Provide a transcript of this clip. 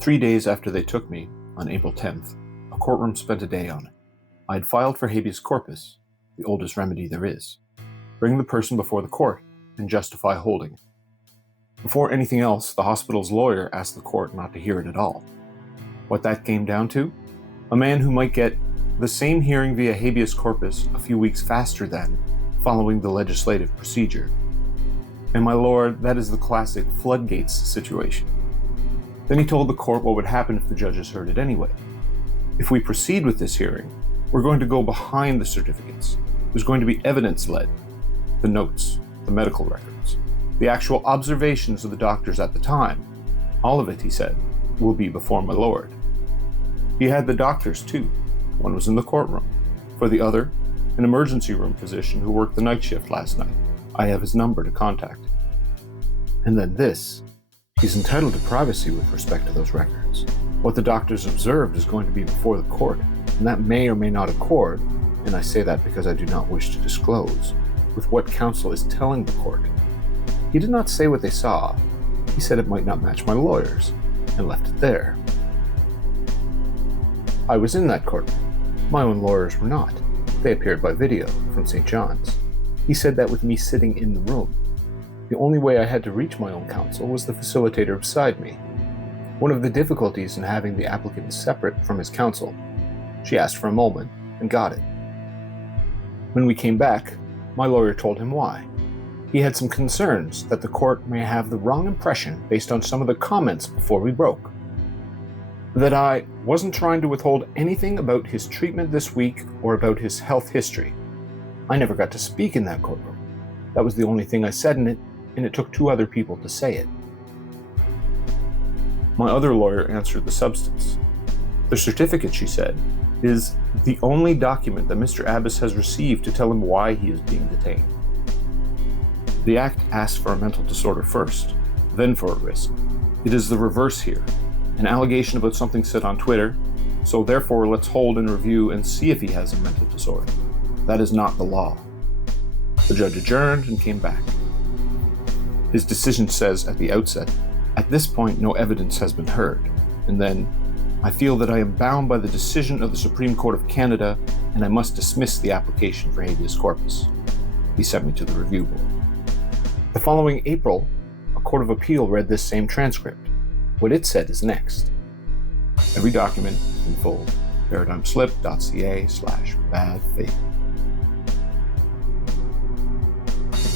3 days after they took me, on April 10th, a courtroom spent a day on it. I had filed for habeas corpus, the oldest remedy there is. Bring the person before the court and justify holding it. Before anything else, the hospital's lawyer asked the court not to hear it at all. What that came down to? A man who might get the same hearing via habeas corpus a few weeks faster than, following the legislative procedure. And my lord, that is the classic floodgates situation. Then he told the court what would happen if the judges heard it anyway. If we proceed with this hearing, we're going to go behind the certificates. There's going to be evidence-led. The notes, the medical records, the actual observations of the doctors at the time. All of it, he said, will be before my lord. He had the doctors too. One was in the courtroom. For the other, an emergency room physician who worked the night shift last night. I have his number to contact him. And then this. He's entitled to privacy with respect to those records. What the doctors observed is going to be before the court, and that may or may not accord, and I say that because I do not wish to disclose, with what counsel is telling the court. He did not say what they saw. He said it might not match my lawyers, and left it there. I was in that courtroom. My own lawyers were not. They appeared by video from St. John's. He said that with me sitting in the room. The only way I had to reach my own counsel was the facilitator beside me. One of the difficulties in having the applicant separate from his counsel. She asked for a moment and got it. When we came back, my lawyer told him why. He had some concerns that the court may have the wrong impression based on some of the comments before we broke. That I wasn't trying to withhold anything about his treatment this week or about his health history. I never got to speak in that courtroom. That was the only thing I said in it, and it took 2 other people to say it. My other lawyer answered the substance. The certificate, she said, is the only document that Mr. Abbas has received to tell him why he is being detained. The Act asks for a mental disorder first, then for a risk. It is the reverse here. An allegation about something said on Twitter, so therefore let's hold and review and see if he has a mental disorder. That is not the law. The judge adjourned and came back. His decision says at the outset, at this point no evidence has been heard, and then, I feel that I am bound by the decision of the Supreme Court of Canada and I must dismiss the application for habeas corpus. He sent me to the review board. The following April, a court of appeal read this same transcript. What it said is next. Every document in full. ParadigmSlip.ca/bad faith.